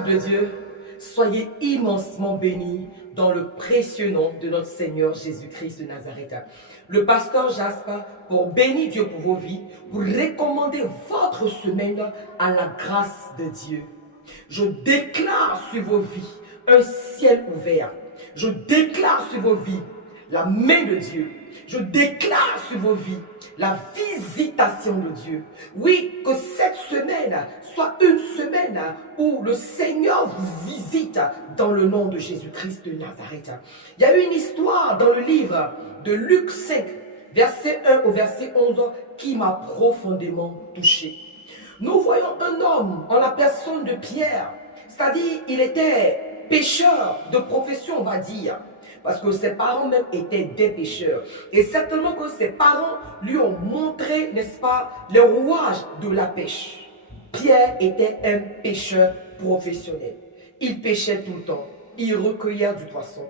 peuple de Dieu, soyez immensement bénis dans le précieux nom de notre Seigneur Jésus-Christ de Nazareth. Le pasteur Jasper, pour bénir Dieu pour vos vies, pour recommander votre semaine à la grâce de Dieu. Je déclare sur vos vies un ciel ouvert. Je déclare sur vos vies la main de Dieu. Je déclare sur vos vies la visitation de Dieu. Oui, que cette semaine soit une semaine où le Seigneur vous visite dans le nom de Jésus-Christ de Nazareth. Il y a une histoire dans le livre de Luc 5, verset 1 au verset 11, qui m'a profondément touché. Nous voyons un homme en la personne de Pierre, c'est-à-dire il était pécheur de profession, on va dire. Parce que ses parents même étaient des pécheurs. Et certainement que ses parents lui ont montré, n'est-ce pas, les rouages de la pêche. Pierre était un pêcheur professionnel. Il pêchait tout le temps. Il recueillait du poisson.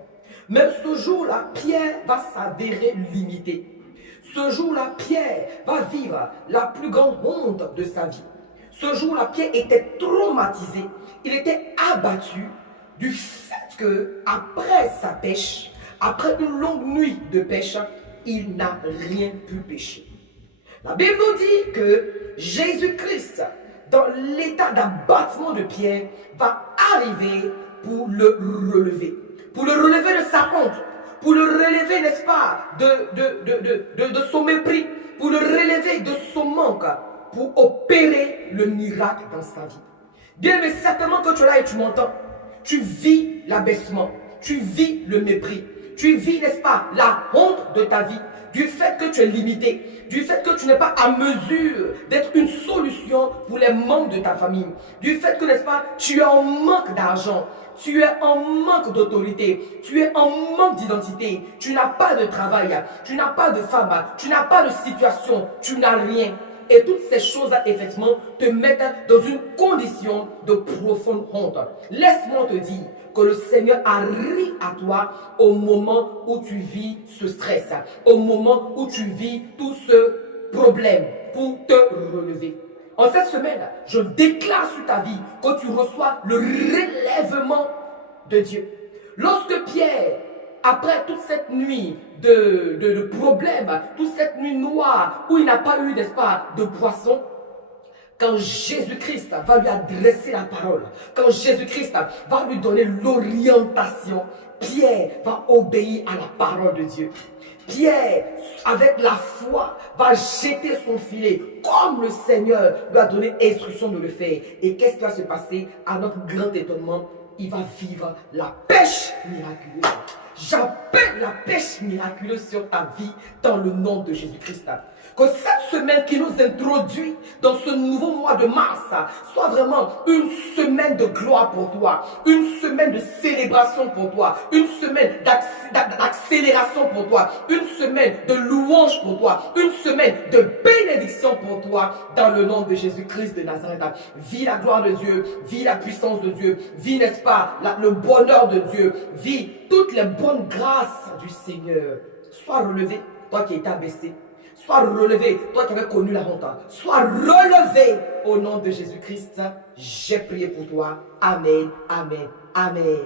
Même ce jour-là, Pierre va s'avérer limité. Ce jour-là, Pierre va vivre la plus grande honte de sa vie. Ce jour-là, Pierre était traumatisé. Il était abattu du fait que après sa pêche, après une longue nuit de pêche, il n'a rien pu pêcher. La Bible nous dit que Jésus-Christ, dans l'état d'abattement de Pierre, va arriver pour le relever. Pour le relever de sa honte, pour le relever, n'est-ce pas, de son mépris, pour le relever de son manque, pour opérer le miracle dans sa vie. Bien, mais certainement que tu es là et tu m'entends. Tu vis l'abaissement, tu vis le mépris, tu vis, n'est-ce pas, la honte de ta vie, du fait que tu es limité, du fait que tu n'es pas à mesure d'être une solution pour les membres de ta famille, du fait que, n'est-ce pas, tu es en manque d'argent, tu es en manque d'autorité, tu es en manque d'identité, tu n'as pas de travail, tu n'as pas de femme, tu n'as pas de situation, tu n'as rien. Et toutes ces choses-là, effectivement, te mettent dans une condition de profonde honte. Laisse-moi te dire que le Seigneur arrive à toi au moment où tu vis ce stress, au moment où tu vis tout ce problème pour te relever. En cette semaine, je déclare sur ta vie que tu reçois le relèvement de Dieu. Lorsque Pierre, après toute cette nuit de problèmes, toute cette nuit noire où il n'a pas eu, n'est-ce pas, de poisson, quand Jésus-Christ va lui adresser la parole, quand Jésus-Christ va lui donner l'orientation, Pierre va obéir à la parole de Dieu. Pierre, avec la foi, va jeter son filet comme le Seigneur lui a donné instruction de le faire. Et qu'est-ce qui va se passer? À notre grand étonnement, il va vivre la pêche miraculeuse. J'appelle la pêche miraculeuse sur ta vie dans le nom de Jésus-Christ. Que cette semaine qui nous introduit dans ce nouveau mois de mars soit vraiment une semaine de gloire pour toi, une semaine de célébration pour toi, une semaine d'accélération pour toi, une semaine de louange pour toi, une semaine de bénédiction pour toi dans le nom de Jésus-Christ de Nazareth. Vis la gloire de Dieu, vis la puissance de Dieu, vis, n'est-ce pas, le bonheur de Dieu, vis toutes les bonnes grâces du Seigneur. Sois relevé, toi qui es abaissé. Sois relevé, toi qui avais connu la honte. Sois relevé au nom de Jésus-Christ. J'ai prié pour toi. Amen, amen, amen.